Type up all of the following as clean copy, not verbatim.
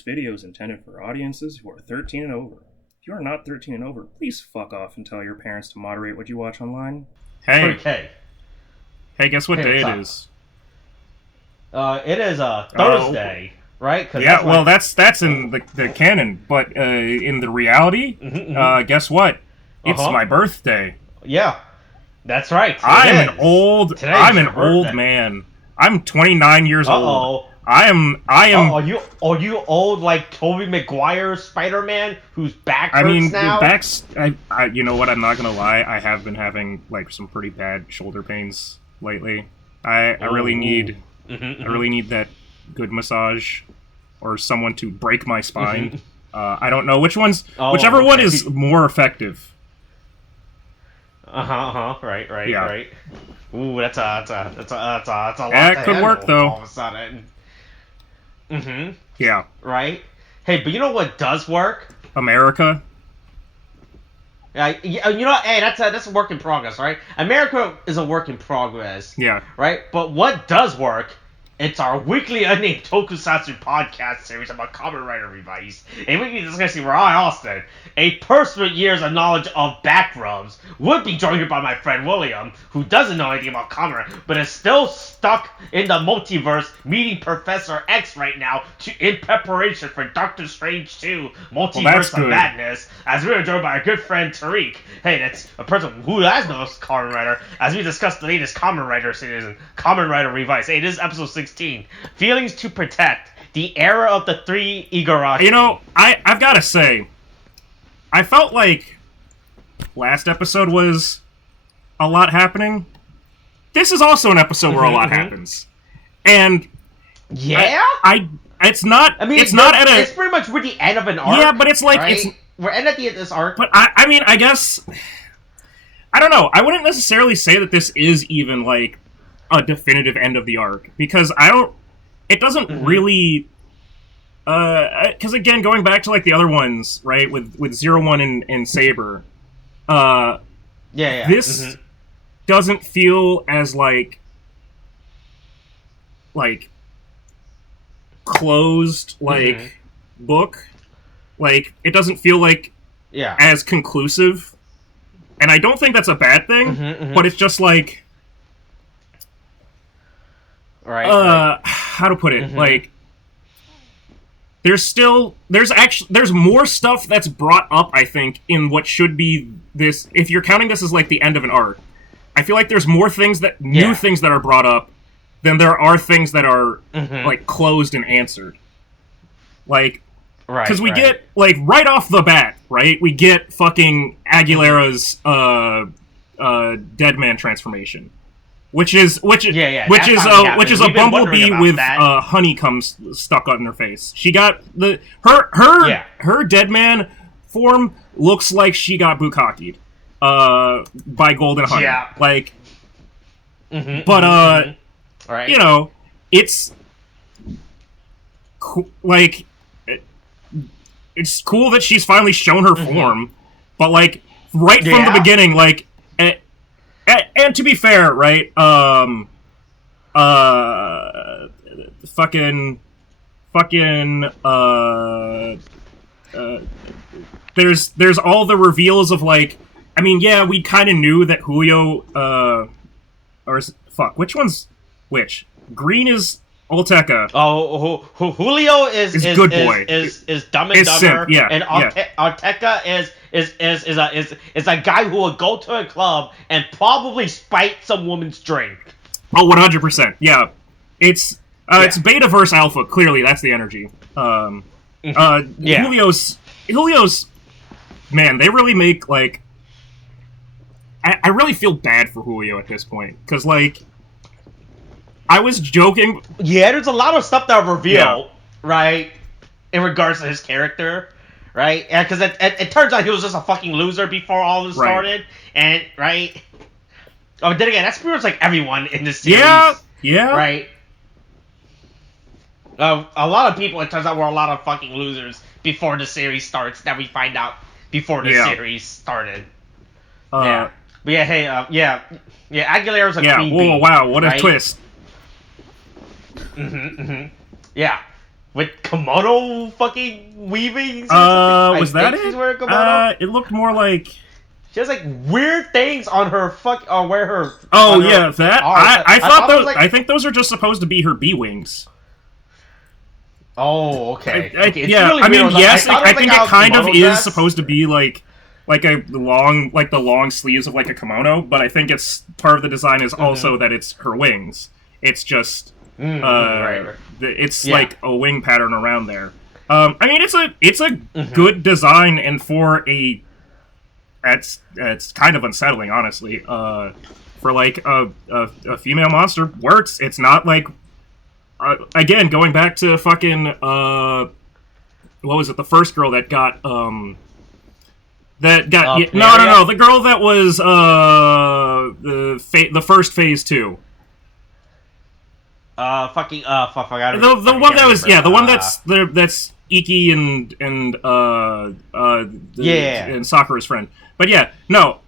This video is intended for audiences who are 13 and over. If you are not 13 and over, please fuck off and tell your parents to moderate what you watch online. Hey. Okay. Hey, guess what day what's it is? It is Thursday, right? Yeah, that's in the canon, but in the reality, guess what? It's my birthday. Yeah, that's right. I'm an old man. I'm 29 years old. I am. Are you old like Tobey Maguire's Spider-Man, whose back hurts now? Your back's. You know what? I'm not gonna lie. I have been having like some pretty bad shoulder pains lately. I really need. I really need that good massage, or someone to break my spine. I don't know whichever one is more effective. Right. Ooh, that's a lot. That could work though. All of a sudden. Yeah. Right. Hey, but you know what does work? America. You know, hey, that's a work in progress, right? America is a work in progress. Yeah. Right. But what does work? It's our weekly unnamed tokusatsu podcast series about Kamen Rider Revice. And we can discussing Ryan Austin, a person with years of knowledge of back rubs, would be joined here by my friend William, who doesn't know anything about Kamen Rider, but is still stuck in the multiverse, meeting Professor X right now in preparation for Doctor Strange 2, Multiverse of Madness, as we are joined by our good friend Tariq. Hey, that's a person who has no Kamen Rider, as we discuss the latest Kamen Rider series, Kamen Rider Revice. Hey, this is episode 16. Feelings to Protect. The era of the Three Igarashi. You know, I've got to say, I felt like last episode was a lot happening. This is also an episode where a lot happens. And yeah, it's not. I mean, it's not at a. It's pretty much we're the end of an arc. Yeah, but it's like right? We're at the end of this arc. But I mean, I guess I don't know. I wouldn't necessarily say that this is even like a definitive end of the arc, because it doesn't really because again, going back to like the other ones, right, with 01 and Saber, this doesn't feel as like closed book. Like, it doesn't feel like as conclusive, and I don't think that's a bad thing, but it's just like how to put it? Like, there's more stuff that's brought up, I think, in what should be this. If you're counting this as like the end of an arc, I feel like there's more things new things that are brought up than there are things that are like closed and answered. Like, because we get like right off the bat, right? We get fucking Aguilera's dead man transformation. Which is a bumblebee with honeycombs stuck on her face. She got her dead man form looks like she got bukkakied by golden honey. Yeah. Like, but you know, it's like it's cool that she's finally shown her form, but like right from the beginning, like. And to be fair, right, there's all the reveals of, like, I mean, yeah, we kind of knew that Julio, which one's which? Green is Olteca. Oh, Julio is good boy. Is Dumb and Dumber, and Olteca is a guy who will go to a club and probably spite some woman's drink. Oh, 100%. Yeah, it's beta versus alpha. Clearly, that's the energy. Julio's man. They really make like. I really feel bad for Julio at this point, because like. I was joking. Yeah, there's a lot of stuff that reveal, right, in regards to his character, right? Yeah, because it turns out he was just a fucking loser before all this started, and right. Oh, then again, that's pretty much like everyone in this series. Yeah. Right. A lot of people, it turns out, were a lot of fucking losers before the series starts. That we find out before the series started. But Aguilera's a queen bee. Whoa, wow, what a twist. Yeah. with kimono fucking weaving. Was that it? She's wearing kimono. It looked more like. She has like weird things on her where her. Oh yeah, her that I thought those. Like... I think those are just supposed to be her B wings. Oh, okay. Yeah, really I mean, yes, I think it kind of is supposed to be like the long sleeves of like a kimono, but I think it's part of the design is also that it's her wings. It's just right. It's like a wing pattern around there. I mean, it's a good design, and for a it's kind of unsettling, honestly. For like a female monster works. It's not like. Again, going back to fucking, what was it? The first girl that got, no, the girl that was, the first phase 2. I forgot. The one that was, the one that's Iki and Sakura's friend. But yeah, no,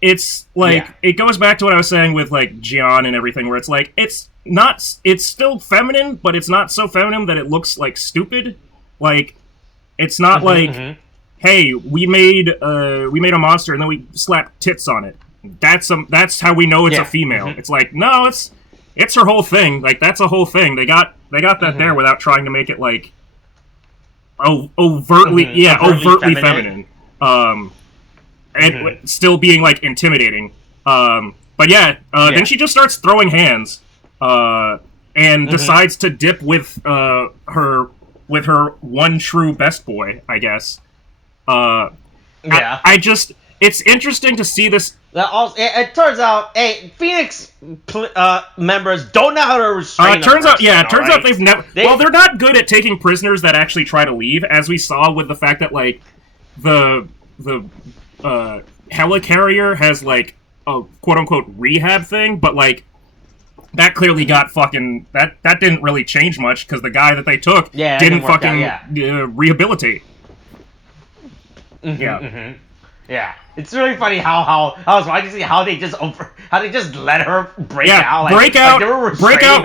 It's like it goes back to what I was saying with like Gian and everything, where it's like it's still feminine, but it's not so feminine that it looks like stupid. Like it's not like, hey, we made a monster and then we slapped tits on it. That's how we know it's a female. It's like no, it's her whole thing. Like that's a whole thing. They got that there without trying to make it like overtly feminine. And still being like intimidating, but then she just starts throwing hands, and decides to dip with her one true best boy, I guess. It's interesting to see this. It turns out, Phoenix members don't know how to restrain. It turns out they've never. Well, they're not good at taking prisoners that actually try to leave, as we saw with the fact that like the helicarrier has like a quote-unquote rehab thing, but like that clearly got fucking that didn't really change much because the guy that they took didn't fucking rehabilitate. Yeah, it's really funny how I was watching to see how they just let her break out, break out,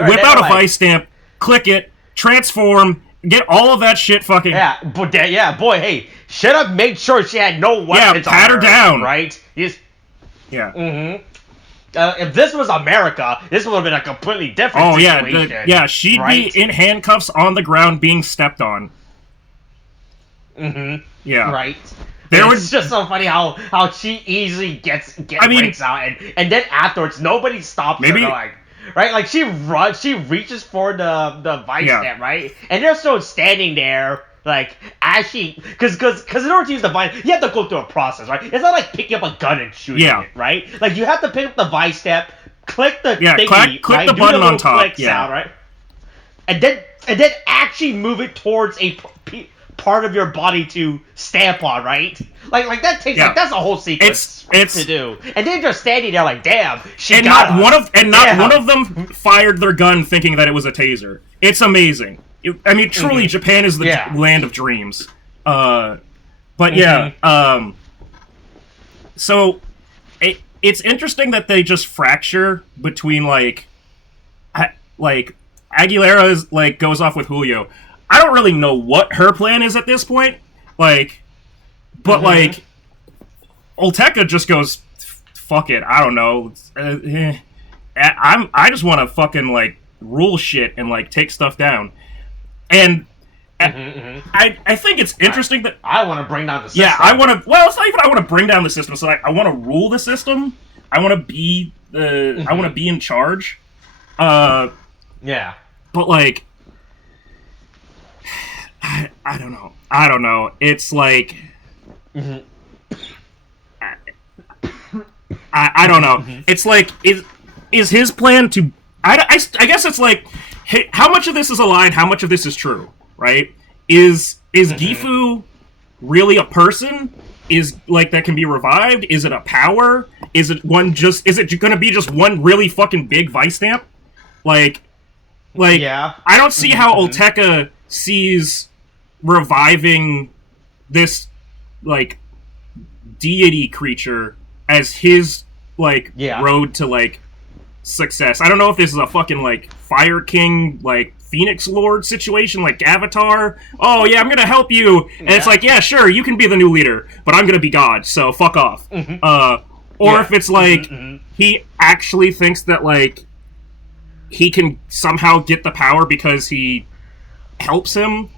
whip out a vice stamp, click it, transform. Get all of that shit fucking... boy, hey, should have made sure she had no weapons pat her down. Right? If this was America, this would have been a completely different situation. She'd be in handcuffs on the ground being stepped on. Right. It's just so funny how she easily breaks out, and then afterwards, nobody stops her, like... Right, like she reaches for the vice stamp, right? And they're still standing there, like as she, because in order to use the vice, you have to go through a process, right? It's not like picking up a gun and shooting it, right? Like you have to pick up the vice stamp, click the thingy, click the button on top, sound, right? And then actually move it towards a part of your body to stamp on, right? Like that takes that's a whole sequence to do. And then they're standing there like, damn, not one of them fired their gun thinking that it was a taser. It's amazing. Truly, Japan is the land of dreams. So it's interesting that they just fracture between like Aguilera is like goes off with Julio. I don't really know what her plan is at this point, like. But, Olteka just goes, fuck it, I don't know. I just want to fucking, like, rule shit and, like, take stuff down. And I think it's interesting that... I want to bring down the system. Yeah, I want to... Well, it's not even I want to bring down the system. So, like, I want to rule the system. I want to be I want to be in charge. But, like... I don't know. It's, like... I don't know. It's like is his plan to? I guess it's like how much of this is a lie and how much of this is true, right? Is Gifu really a person? Is like that can be revived? Is it a power? Is it going to be just one really fucking big vice stamp? I don't see how Olteka sees reviving this like deity creature as his like road to like success. I don't know if this is a fucking, like, Fire King, like, Phoenix Lord situation, like Avatar. Oh, yeah, I'm gonna help you. And it's like, yeah, sure, you can be the new leader, but I'm gonna be God, so fuck off. Or if it's like, he actually thinks that, like, he can somehow get the power because he helps him.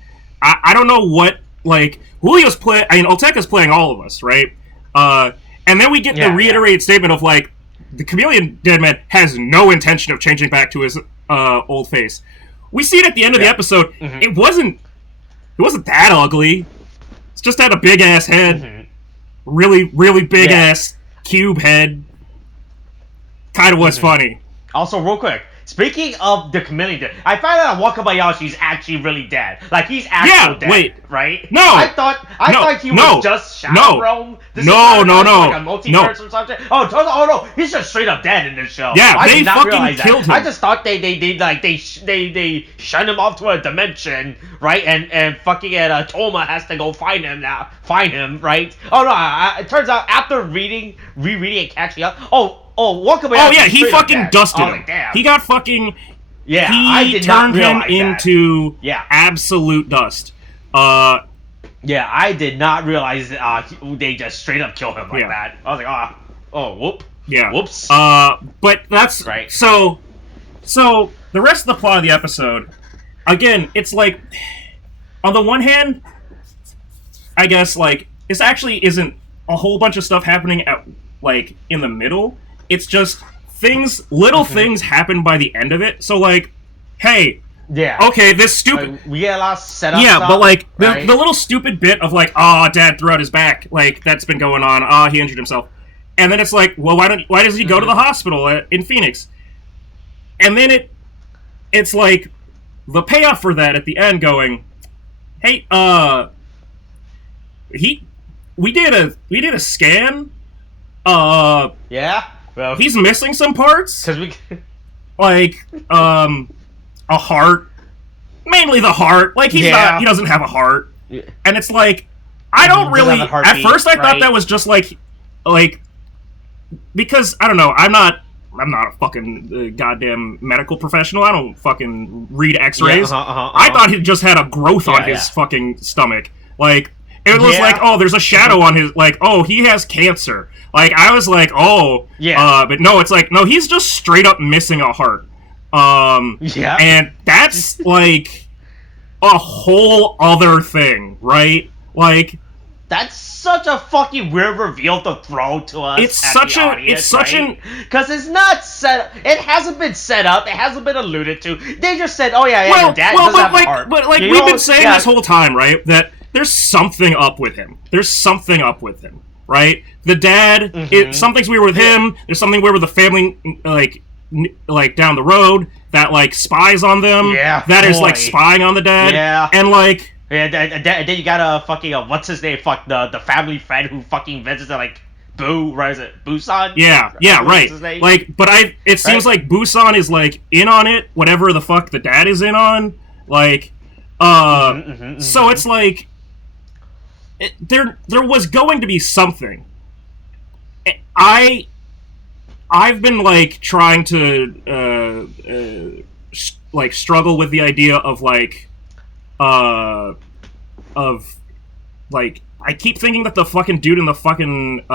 I don't know what, like, Julio's playing, I mean, Olteca's playing all of us, right? And then we get the reiterated statement of, like, the Chameleon Deadman has no intention of changing back to his old face. We see it at the end of the episode. It wasn't that ugly. It's just had a big ass head, really, really big ass cube head. Kind of was funny. Also, real quick, speaking of the Chameleon, I found out Wakabayashi's actually really dead. Like, he's actually dead, right? No! I thought he was just Shadow Realm. No. Like a multiverse or something. Oh no, he's just straight up dead in this show. Yeah, I they did not fucking realize killed that. him. I just thought they shunned him off to a dimension, right? And fucking Toma has to go find him, right? Oh no, it turns out after rereading and catching up, Wakabayashi. Oh yeah, he fucking dusted him. Like, damn. He got fucking. Yeah, he I did turned not him realize into that. absolute dust. Yeah, I did not realize they just straight up kill him like that. I was like, whoop. Yeah. Whoops. But that's right. So the rest of the plot of the episode, again, it's like, on the one hand, I guess, like, this actually isn't a whole bunch of stuff happening at, like, in the middle. It's just little things happen by the end of it. So, like, hey, okay, this stupid... we get a lot of setup yeah, stuff, but, like, right? the little stupid bit of, like, Dad threw out his back, like, that's been going on, he injured himself. And then it's like, well, why does he go to the hospital in Phoenix? And then it's like, the payoff for that at the end going, hey, we did a scan, yeah? Well, he's missing some parts. because we... Like, a heart. Mainly the heart. Like, he doesn't have a heart. Yeah. And it's like, I don't really... At first I thought that was just like... Because, I don't know, I'm not a fucking goddamn medical professional. I don't fucking read x-rays. I thought he just had a growth on his fucking stomach. Like, it was like, there's a shadow on his... Like, he has cancer. Like, I was like, but no, it's like, no, he's just straight up missing a heart. And that's, like, a whole other thing, right? Like... That's such a fucking weird reveal to throw to us. Because it's not set. It hasn't been set up. It hasn't been alluded to. They just said, your dad doesn't have a heart. But like, we've been saying this whole time, right? That there's something up with him. Right? The dad. Something's weird with him. There's something weird with the family. Like down the road that like spies on them. Yeah. That is like spying on the dad. Yeah. And like. Yeah, and then you got a fucking what's his name? Fuck the family friend who fucking visits like Boo, right? Is it Busan? Yeah, right. Like, but it seems like Busan is like in on it. Whatever the fuck the dad is in on. Like, so it's like there was going to be something. I've been like trying to like struggle with the idea of like. I keep thinking that the fucking dude in the fucking,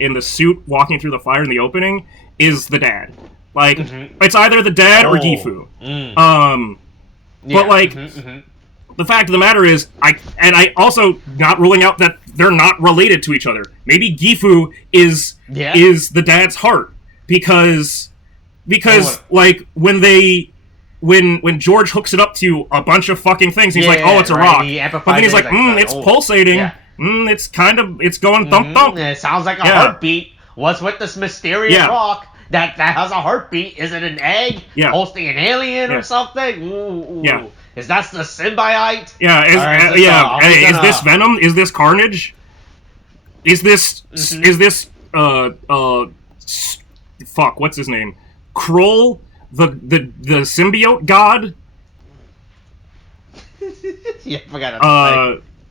in the suit walking through the fire in the opening is the dad. Like, it's either the dad or Gifu. But, like, the fact of the matter is, I also not ruling out that they're not related to each other. Maybe Gifu is the dad's heart. Because like, when George hooks it up to a bunch of fucking things, he's like, it's a rock. But then he's like, it's pulsating. Yeah. It's going thump. It sounds like a heartbeat. What's with this mysterious rock that has a heartbeat? Is it an egg? Yeah. Hosting an alien or something? Ooh. Yeah. Is that the symbiote? Yeah. Is this Venom? Is this Carnage? Is this fuck, what's his name? Kroll? The symbiote god? Yeah, I forgot.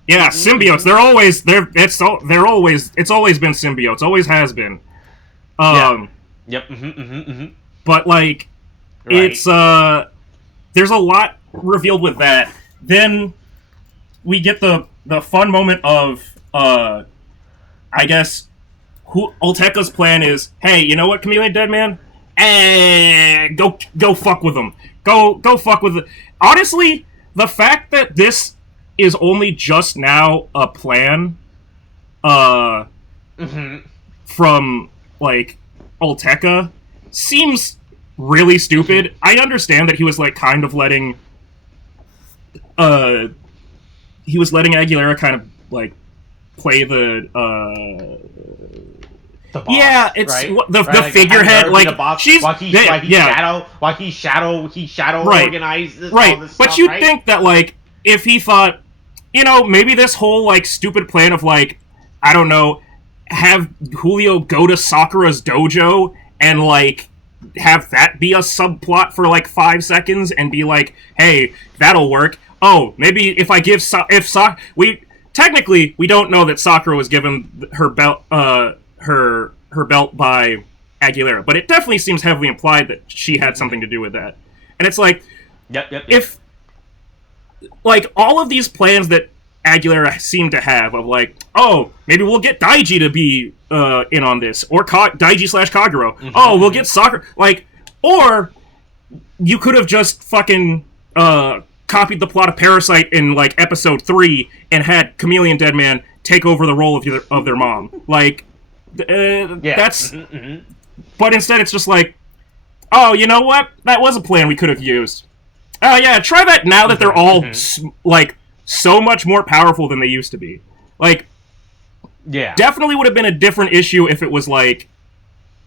Symbiotes. It's always been symbiotes. Always has been. Yep. But like, it's there's a lot revealed with that. Then we get the fun moment of I guess who Olteka's plan is. Hey, you know what, Chameleon Deadman? Go fuck with them. Go fuck with it. Honestly, the fact that this is only just now a plan, from like Olteka seems really stupid. I understand that he was like kind of letting Aguilera kind of like play the boss, yeah, it's right? the Like, figurehead. Like she's he shadow right. organizes right. all this But stuff, you'd right? think that like if he thought, you know, maybe this whole like stupid plan of like, I don't know, have Julio go to Sakura's dojo and like have that be a subplot for like 5 seconds and be like, hey, that'll work. Oh, maybe if I give we don't know that Sakura was given her belt her belt by Aguilera, but it definitely seems heavily implied that she had something to do with that. And it's like, yep. if like all of these plans that Aguilera seemed to have of like, oh, maybe we'll get Daiji to be in on this, or Daiji/Kagero. Oh, we'll get Sakura, like, or you could have just fucking copied the plot of Parasite in like episode 3 and had Chameleon Deadman take over the role of their mom. Like, that's. But instead, it's just like, oh, you know what? That was a plan we could have used. Oh yeah, try that now that they're all like so much more powerful than they used to be. Like, yeah, definitely would have been a different issue if it was like,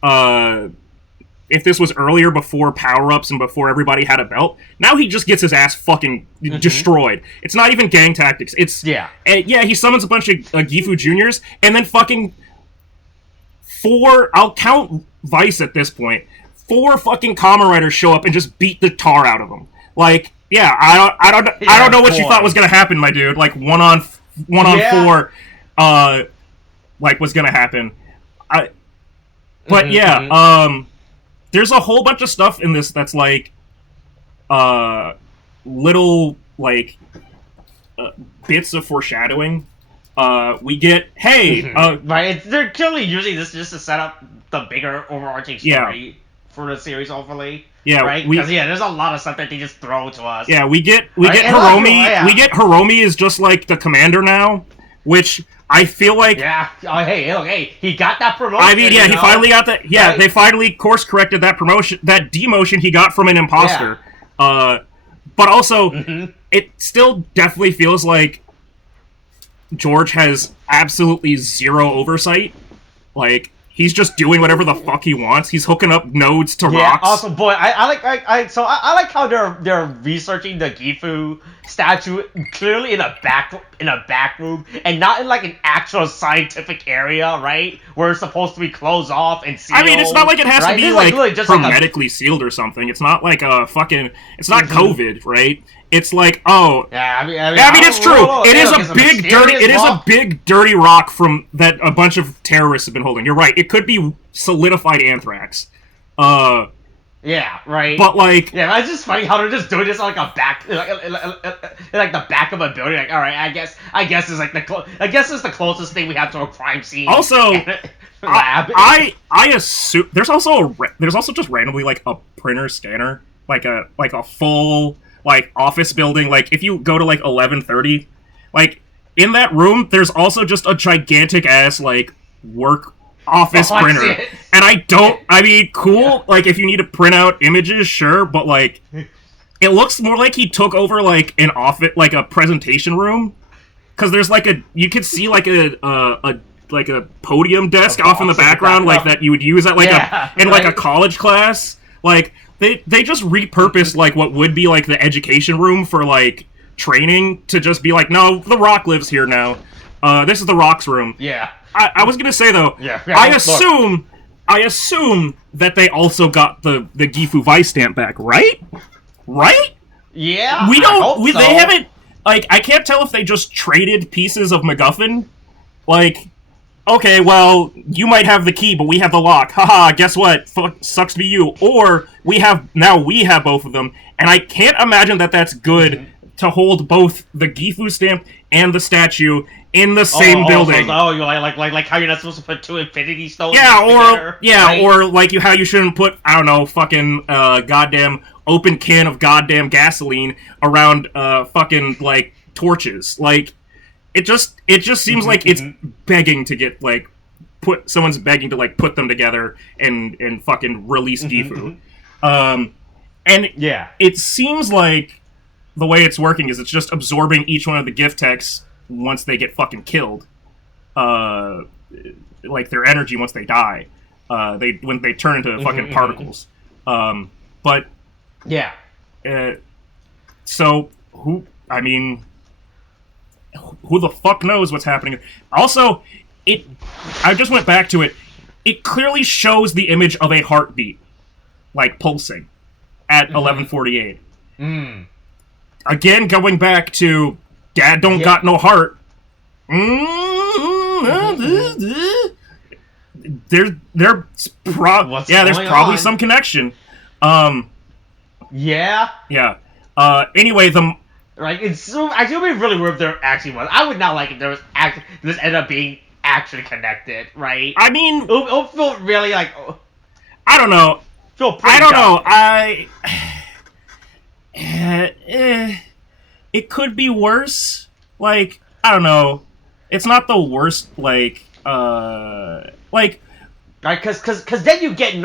if this was earlier, before power-ups and before everybody had a belt. Now he just gets his ass fucking destroyed. It's not even gang tactics. It's he summons a bunch of Gifu Juniors, and then fucking I'll count Vice at this point. 4 fucking Kamen Riders show up and just beat the tar out of them. Like, I don't know what you thought was gonna happen, my dude. Like one on 4, like was gonna happen. There's a whole bunch of stuff in this that's like, little like bits of foreshadowing. We get right. They're clearly using this just to set up the bigger overarching story for the series, hopefully. Yeah, right. Because there's a lot of stuff that they just throw to us. Yeah, we get Hiromi. We get Hiromi is just like the commander now, which I feel like. Yeah. Oh, hey, he got that promotion. I mean, he finally got that. Yeah, right? They finally course corrected that promotion, that demotion he got from an imposter. Yeah. But also, it still definitely feels like George has absolutely zero oversight. Like, he's just doing whatever the fuck he wants. He's hooking up nodes to rocks. Also, boy, I like how they're researching the Gifu statue clearly in a back room and not in like an actual scientific area, right? Where it's supposed to be closed off and sealed. I mean, it's not like it has to be like hermetically sealed or something. It's not like a fucking. It's not COVID, right? It's like, oh, yeah. I mean, it's true. It is a big dirty. It is a big dirty rock from that a bunch of terrorists have been holding. You're right. It could be solidified anthrax. Yeah, right. But like, yeah, it's just funny how they're just doing this on like a back, like the back of a building. Like, all right, I guess it's like it's the closest thing we have to a crime scene. Also, lab. I assume there's also just randomly like a printer scanner, like a full like office building. Like if you go to like 1130, like in that room, there's also just a gigantic ass like work office printer. And I mean, cool, yeah. Like if you need to print out images, sure, but like it looks more like he took over like an office, like a presentation room, because there's like you could see like a podium desk off in the background, like that you would use at like like a college class. Like they just repurposed like what would be like the education room for like training to just be like, no, the Rock lives here now. This is the Rock's room. Yeah. I was gonna say though, I assume that they also got the Gifu Vice stamp back, right? Right? Yeah. They haven't, like, I can't tell if they just traded pieces of MacGuffin. Like, okay, well, you might have the key, but we have the lock. Haha, guess what? Sucks to be you. Or we have both of them, and I can't imagine that that's good to hold both the Gifu stamp and the statue in the same building. You like how you're not supposed to put two Infinity Stones together, right? Or like how you shouldn't put, I don't know, fucking goddamn open can of goddamn gasoline around fucking like torches. Like it just seems like it's begging to get like someone's begging to like put them together and fucking release Gifu. And it seems like the way it's working is it's just absorbing each one of the gift techs once they get fucking killed. Like their energy once they die. When they turn into fucking particles. But yeah. So who the fuck knows what's happening? Also, I just went back to it. It clearly shows the image of a heartbeat, like pulsing, at 11:48. Again, going back to Dad don't got no heart. There's probably some connection. Yeah. Anyway, I do be really weird if there actually was. I would not like if there was this ended up being actually connected, right? I mean, it would feel really like. I don't know. Feel pretty. I don't know. It could be worse. Like, I don't know. It's not the worst. Like. Right, because then you go to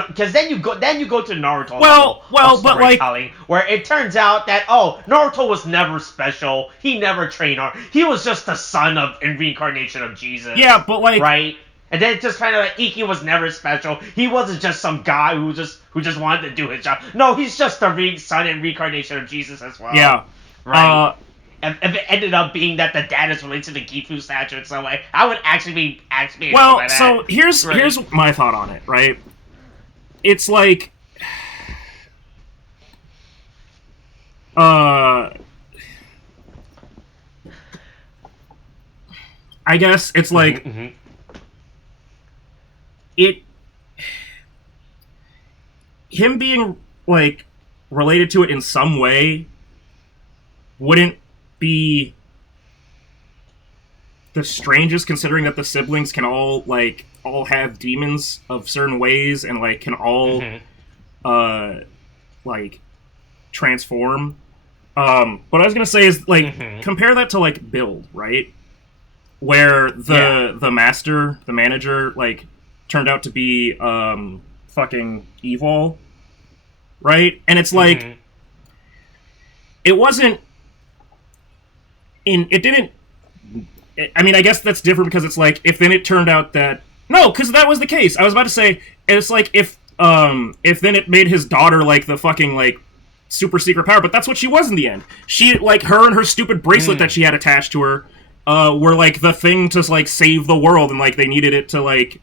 Naruto. Well, but like, where it turns out that Naruto was never special. He never trained he was just the son of and reincarnation of Jesus. Yeah, but like, right, and then just kind of like Iki was never special. He wasn't just some guy who just wanted to do his job. No, he's just the son and reincarnation of Jesus as well. Yeah, right. If it ended up being that the dad is related to the Gifu statue in some way, I would actually be well. By that. So here's my thought on it. Right, it's like, I guess it's like him being like related to it in some way wouldn't be the strangest, considering that the siblings can all have demons of certain ways and like can all like transform. What I was gonna say is like compare that to like Build, right? Where the manager like turned out to be fucking evil, right? And it's like it wasn't it didn't. I mean, I guess that's different because it's like if then it turned out that because that was the case. I was about to say it's like if then it made his daughter like the fucking like super secret power, but that's what she was in the end. She like her and her stupid bracelet that she had attached to her were like the thing to like save the world, and like they needed it to like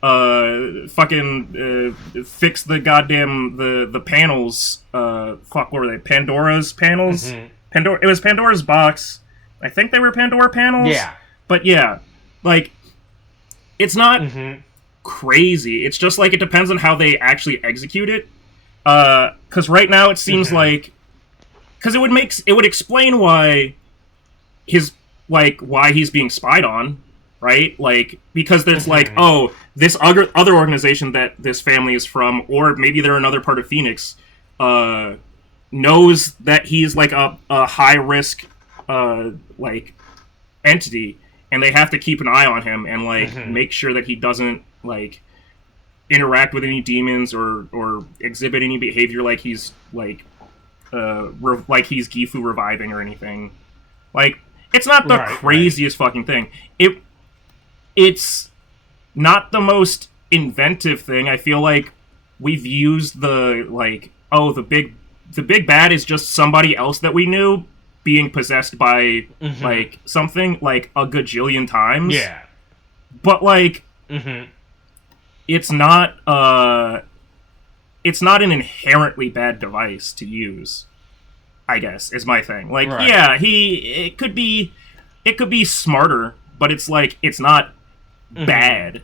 fucking fix the goddamn the panels. What were they? Pandora's panels. It was Pandora's box. I think they were Pandora panels. Yeah. But yeah, like, it's not crazy. It's just like it depends on how they actually execute it. Because right now it seems like, because it would explain why why he's being spied on, right? Like, because there's like, this other organization that this family is from, or maybe they're another part of Phoenix, knows that he's like a high risk like entity, and they have to keep an eye on him and like make sure that he doesn't like interact with any demons or exhibit any behavior like he's like like he's Gifu reviving or anything. Like, it's not the craziest fucking thing. It's not the most inventive thing. I feel like we've used the like the big bad is just somebody else that we knew being possessed by like something like a gajillion times. Yeah. But like it's not an inherently bad device to use, I guess, is my thing. Like it could be smarter, but it's like it's not bad.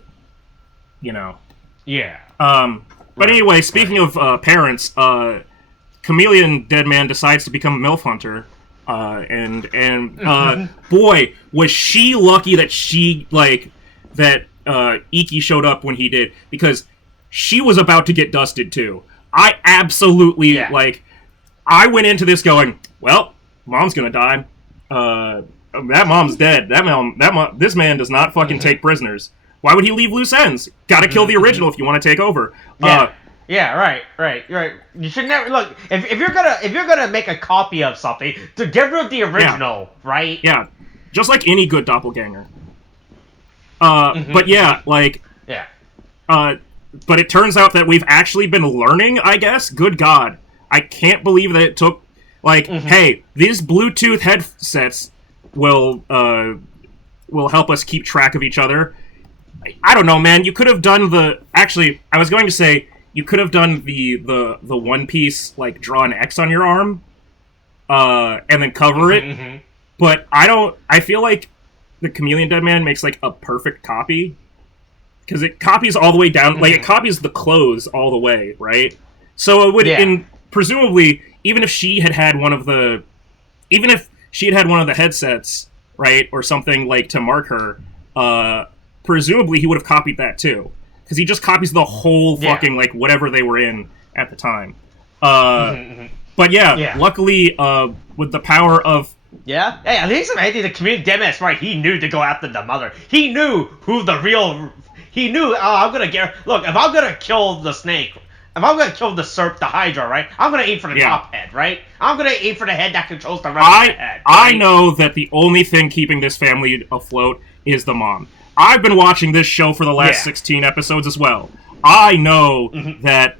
You know. Yeah. But anyway, speaking of parents, Chameleon Deadman decides to become a MILF hunter. Boy, was she lucky that Iki showed up when he did, because she was about to get dusted too. I absolutely, I went into this going, well, mom's gonna die. That mom's dead. This man does not fucking take prisoners. Why would he leave loose ends? Gotta kill the original if you want to take over. Right. You should never look if you're gonna make a copy of something, to get rid of the original, right? Yeah, just like any good doppelganger. But it turns out that we've actually been learning. I guess. Good God, I can't believe that it took. Hey, these Bluetooth headsets will help us keep track of each other. I don't know, man. You could have done Actually, I was going to say you could have done the One Piece draw an X on your arm, and then cover it. But I feel like the Chameleon Deadman makes a perfect copy, because it copies all the way down. It copies the clothes all the way, right? So it would, presumably, even if she had had one of the headsets, right, or something to mark her, presumably he would have copied that too, because he just copies the whole fucking whatever they were in at the time. But luckily, with the power of hey, at least I think the Chameleon Deadman is right. He knew to go after the mother. He knew who the real. He knew. I'm gonna get. Look, if I'm gonna kill the snake. If I'm gonna kill the Serp, the Hydra, right? I'm gonna aim for the top head, right? I'm gonna aim for the head that controls the rest of the head. Right? I know that the only thing keeping this family afloat is the mom. I've been watching this show for the last 16 episodes as well. I know that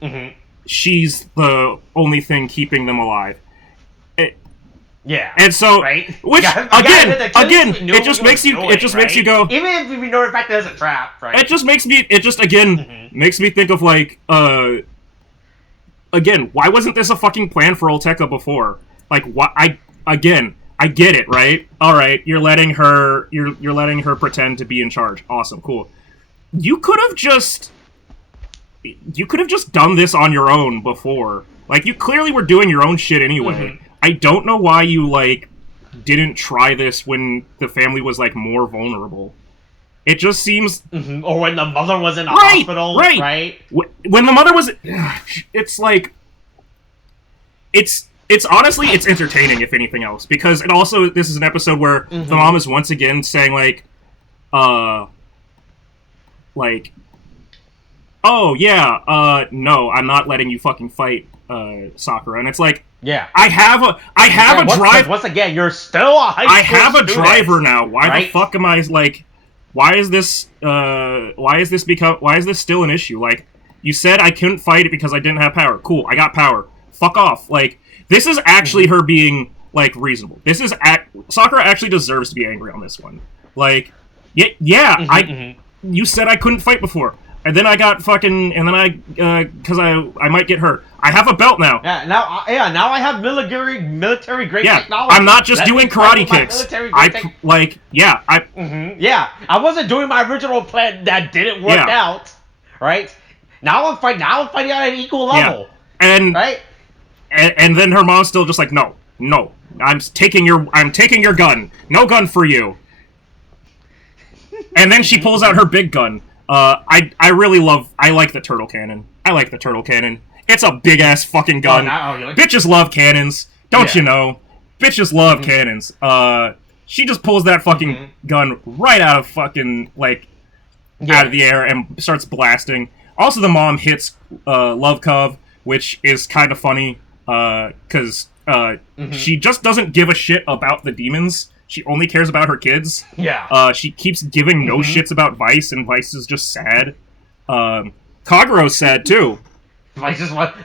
she's the only thing keeping them alive. And so, which again, it just makes you go. Even if you know the fact that it's a trap, right? It just makes me think of again, why wasn't this a fucking plan for Olteca before? I get it, right? All right, you're letting her pretend to be in charge. Awesome, cool. You could have just done this on your own before. You clearly were doing your own shit anyway. I don't know why you didn't try this when the family was more vulnerable. It just seems, or when the mother was in the hospital, right? When the mother was, it's it's honestly entertaining if anything else, because it also, this is an episode where the mom is once again saying oh yeah, no, I'm not letting you fucking fight Sakura, and it's I have a drive. Once again, you're still a high school I have a student, driver now. Why the fuck am I why is this still an issue? You said I couldn't fight it because I didn't have power. Cool, I got power. Fuck off. This is actually her being reasonable. This is Sakura actually deserves to be angry on this one. You said I couldn't fight before. And then I got fucking, and then because I might get hurt. I have a belt now. Now I have military grade technology. I'm not just doing karate kicks. I wasn't doing my original plan that didn't work out. Right? Now I'm fighting on an equal level. And right? And then her mom's still just no. I'm taking your gun. No gun for you. And then she pulls out her big gun. I like the turtle cannon. I like the turtle cannon. It's a big ass fucking gun. Bitches love cannons. Don't you know? Bitches love cannons. She just pulls that fucking gun right out of fucking out of the air and starts blasting. Also, the mom hits Love Cove, which is kind of funny because she just doesn't give a shit about the demons. She only cares about her kids. She keeps giving no shits about Vice, and Vice is just sad. Kagero's sad too. Vice just want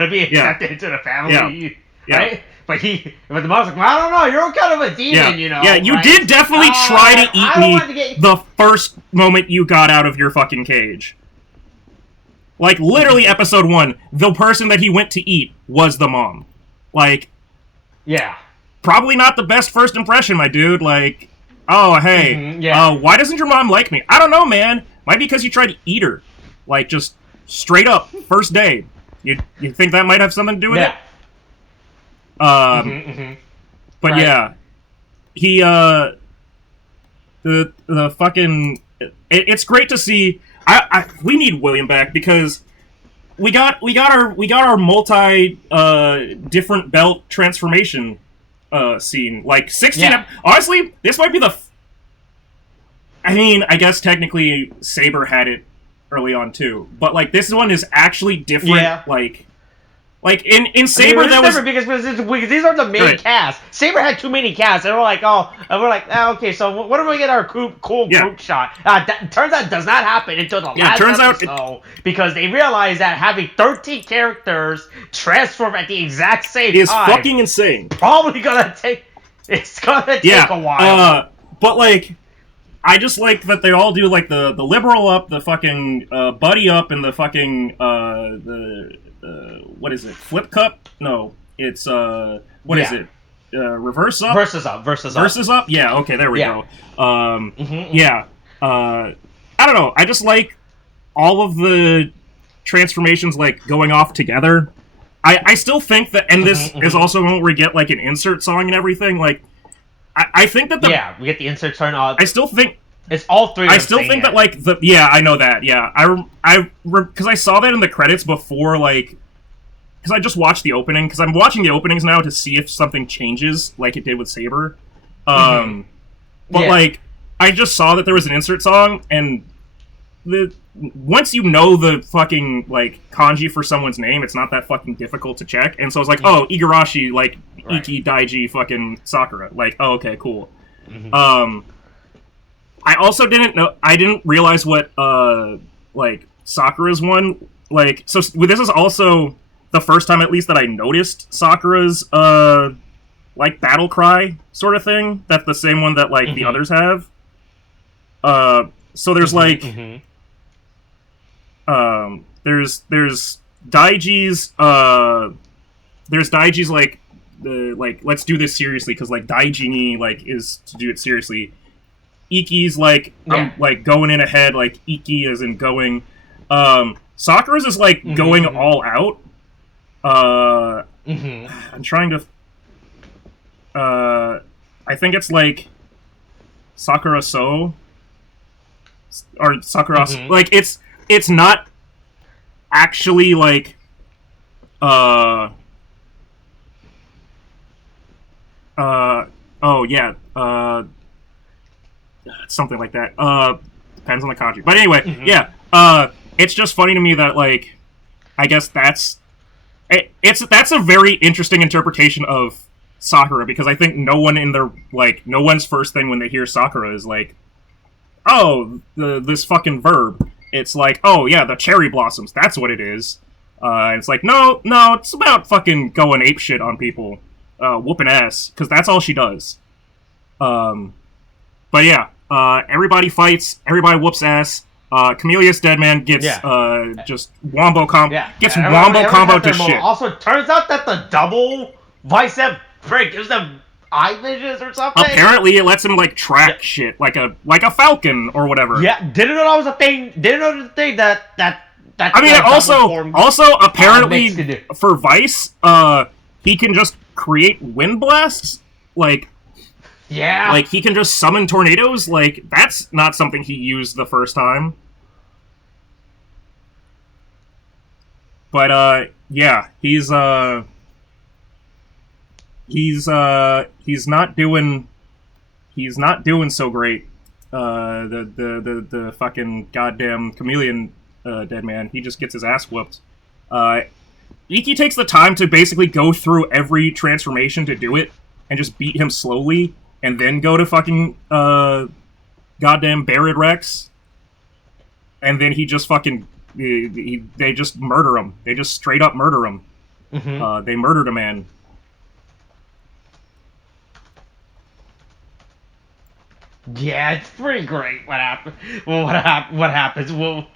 to be accepted into the family, right? But the mom's well, I don't know, you're kind of a demon, you know. Yeah, you did definitely try to eat me the first moment you got out of your fucking cage. Literally episode 1, the person that he went to eat was the mom. Probably not the best first impression, my dude. oh, hey, yeah. why doesn't your mom like me? I don't know, man. Might be because you tried to eat her. Like, just straight up, first day. You think that might have something to do with it? But right. yeah. He, the fucking... It's great to see... we need William back, because... We got our multi different belt transformation scene. Like 16 honestly, this might be the I mean, I guess technically Saber had it early on too. But like this one is actually different. Yeah. Like in Saber that was because these are the main cast. Saber had too many casts, and we're like, okay, so what do we get our cool group shot? Turns out it does not happen until the last episode, because they realize that having 13 characters transform at the exact same time is fucking insane. Probably gonna take a while. But like, I just like that they all do like the liberal up, the fucking buddy up, and the fucking what is it? Flip cup? No, it's what is it? Reverse up? Versus up. Versus up? Yeah, okay, there we go. Yeah. I don't know. I just like all of the transformations like going off together. I still think that, and this is also when we get like an insert song and everything. Like, I think that we get the insert turn on. I still think it's all three. I still think that like I know that. Yeah, because I saw that in the credits before, like, because I just watched the opening, because I'm watching the openings now to see if something changes like it did with Saber. But like, I just saw that there was an insert song, and once you know the fucking like kanji for someone's name, it's not that fucking difficult to check. And so I was like, oh, Igarashi, like Iki, Daiji, fucking Sakura. Like, oh, okay, cool. I also didn't realize what like Sakura's one, like, so this is also the first time at least that I noticed Sakura's like battle cry sort of thing. That's the same one that like the others have. So there's like there's Daiji's there's Daiji's like like let's do this seriously, because like Daiji like is to do it seriously. Iki's like I'm like going in ahead, like Iki is in going. Sakura's is like going all out. I'm trying to I think it's like Sakura So or Sakura like it's not actually like oh yeah something like that. Depends on the kanji. But anyway, it's just funny to me that like I guess that's a very interesting interpretation of Sakura, because I think no one's first thing when they hear Sakura is like, oh, this fucking verb. It's like, oh yeah, the cherry blossoms. That's what it is. It's like, no, it's about fucking going apeshit on people, whooping ass, because that's all she does. But yeah, everybody fights, everybody whoops ass. Chameleus Deadman gets just wombo combo. Gets wombo combo to shit. Also, turns out that the double bicep break gives them eye visions or something. Apparently, it lets him like track shit like a falcon or whatever. Yeah, didn't know that was a thing. Didn't know the thing that. I mean, also apparently for Vice, he can just create wind blasts. Like, yeah, like he can just summon tornadoes. Like, that's not something he used the first time. But yeah, he's not doing so great. The fucking goddamn chameleon dead man, he just gets his ass whooped. Iki takes the time to basically go through every transformation to do it, and just beat him slowly, and then go to fucking goddamn Buried Rex, and then he just fucking they just murder him. They just straight up murder him. They murdered a man. Yeah, it's pretty great what happens. Well, what happens? Well,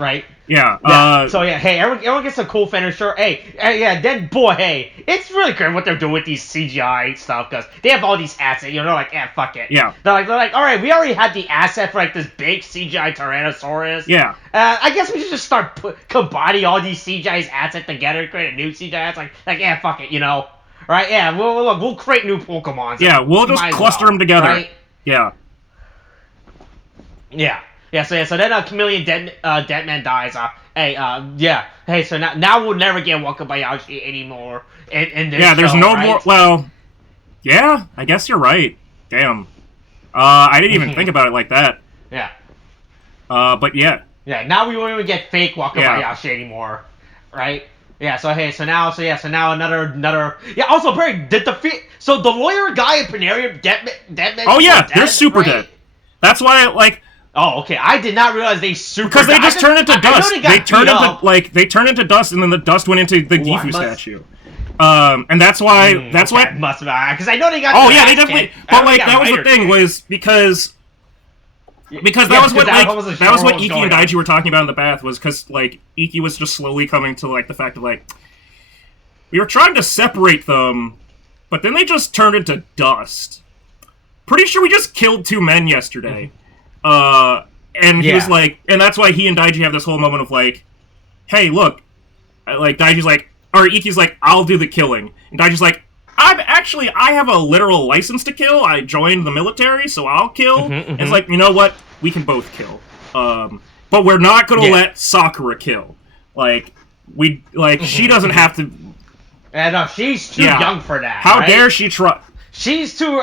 right? Yeah. So yeah, hey, everyone gets a cool finisher. Hey, yeah, then boy, hey, it's really great what they're doing with these CGI stuff because they have all these assets. They're like, fuck it. Yeah. They're like, all right, we already had the asset for like this big CGI Tyrannosaurus. Yeah. I guess we should just start combining all these CGI assets together, create a new CGI asset. Like, fuck it, Right? Yeah, we'll create new Pokemon. So yeah, we'll just cluster them together. Right? Yeah. Yeah. Yeah, so then Chameleon Deadman dies. Hey, so now we'll never get Wakabayashi anymore in this there's show, no right? more. Well, yeah, I guess you're right. Damn. I didn't even think about it like that. Yeah. But yeah. Yeah, now we won't even get fake Wakabayashi anymore, right? Yeah, so now another. Yeah, also, Barry, so the lawyer guy in Panarium, Deadman. Oh yeah, dead, they're super right? dead. That's why, like. Oh, okay. I did not realize they super. Because they just turned into dust. They turned into dust, and then the dust went into the Gifu statue. And that's why. That's why. Must have because I know they got. Oh yeah, they definitely. But like that was the thing was because that was what Iki and Daiji were talking about in the bath was because like Iki was just slowly coming to like the fact of like we were trying to separate them, but then they just turned into dust. Pretty sure we just killed 2 men yesterday. And he was like, and that's why he and Daiji have this whole moment of like, hey, look, like Daiji's like, or Iki's like, I'll do the killing, and Daiji's like, I have a literal license to kill. I joined the military, so I'll kill. And it's like, you know what? We can both kill. But we're not gonna let Sakura kill. Like she doesn't have to. No, she's too young for that. How dare she try? She's too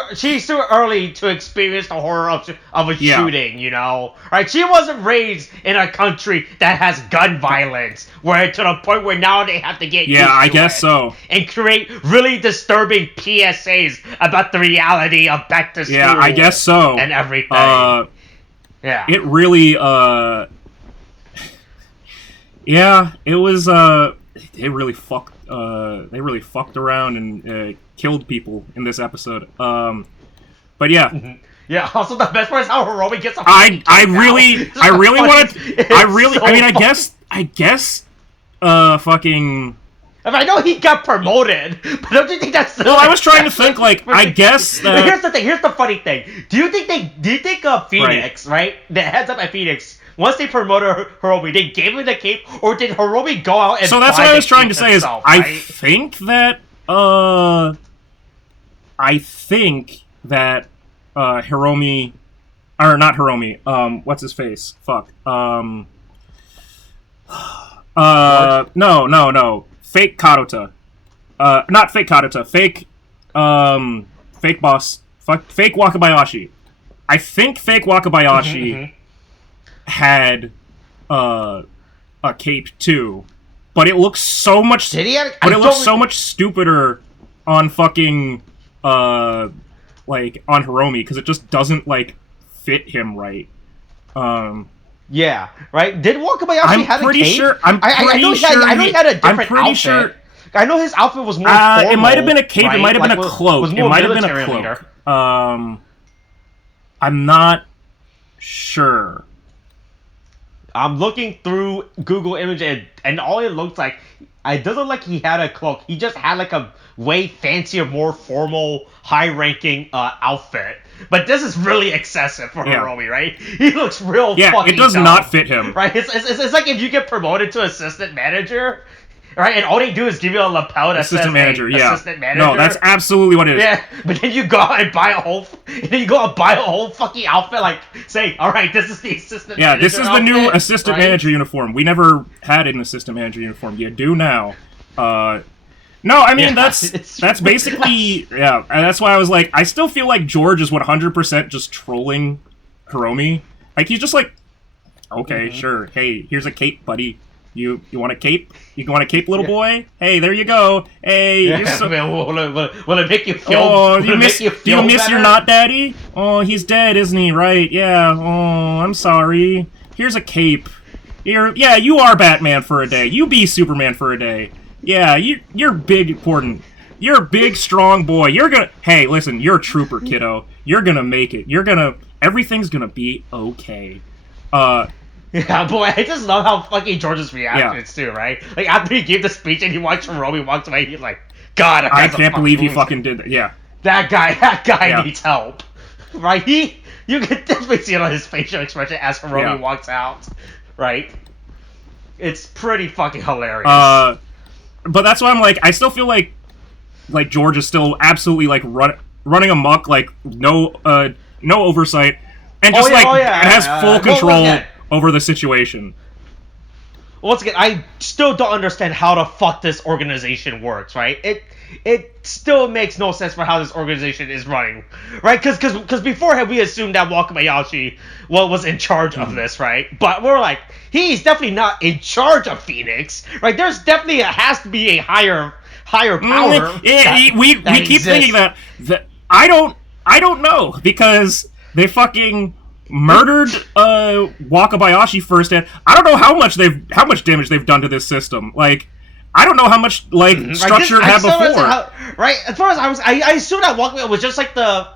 early to experience the horror of a shooting, Right? She wasn't raised in a country that has gun violence, where to the point where now they have to get used to I guess so, and create really disturbing PSAs about the reality of back to school. Yeah, I guess so, and everything. It really, it was. They really fucked around and killed people in this episode. But yeah. Yeah. Also, the best part is how Hiromi gets. I guess. Fucking. I know he got promoted, but don't you think that's? Well, I was trying to think. Like, I guess. But here's the thing. Here's the funny thing. Do you think Phoenix, right? The heads up at Phenix. Once they promoted Hiromi, they gave him the cape, or did Hiromi go out and? So that's what I was trying to say. Himself, I right? think that Hiromi, or not Hiromi. What's his face? Fuck. No. Fake Kadota. Not fake Kadota. Fake boss. Fake Wakabayashi. I think fake Wakabayashi had a cape too, but it looks so much. Did he have, but it looks so much stupider on fucking like on Hiromi because it just doesn't like fit him right. Yeah, right. Did Wakabayashi have a cape? I know he had a different outfit. Sure. I know his outfit was more formal. It might have been a cape. Right? It might have been a cloak. It might have been a cloak. I'm not sure. I'm looking through Google Images, and all it looks like, it doesn't look like he had a cloak. He just had like a way fancier, more formal, high-ranking outfit. But this is really excessive for Hiromi, right? He looks real fucking it does dumb, not fit him. Right? It's like if you get promoted to assistant manager, right? And all they do is give you a lapel that assistant says manager, assistant manager. No, that's absolutely what it is. Yeah, but then you go out and buy a whole fucking outfit, like, say, all right, this is the assistant manager. Yeah, this is the new assistant manager uniform. We never had an assistant manager uniform. You do now. No, I mean, that's basically, and that's why I was like, I still feel like George is 100% just trolling Hiromi. Like, he's just like, okay, sure, hey, here's a cape, buddy. You want a cape? You want a cape, little boy? Hey, there you go. Hey, you're so... Will it make you feel? Oh, do you miss your not daddy? Oh, he's dead, isn't he? Right? Yeah. Oh, I'm sorry. Here's a cape. You are Batman for a day. You be Superman for a day. Yeah, you're big, important. You're a big, strong boy. Hey, listen, you're a trooper, kiddo. You're gonna make it. Everything's gonna be okay. Yeah, boy, I just love how fucking George's reaction is too, right? Like after he gave the speech and he watched Hiromi walks away, he's like, God, I can't believe he fucking did that. Yeah. That guy needs help. Right? You can definitely see it on his facial expression as Hiromi walks out. Right? It's pretty fucking hilarious. But that's why I'm like, I still feel like George is still absolutely like running amok, like no oversight, and just has full control over the situation. Once again, I still don't understand how the fuck this organization works, right? It still makes no sense for how this organization is running, right? Because beforehand we assumed that Wakabayashi was in charge of this, right? But we're like, he's definitely not in charge of Phoenix, right? There's definitely has to be a higher power. We keep thinking that I don't know, because they fucking murdered Wakabayashi first, and I don't know how much damage they've done to this system. Like, I don't know how much structure it had before. Right, as far as I assumed that Wakabayashi was just like the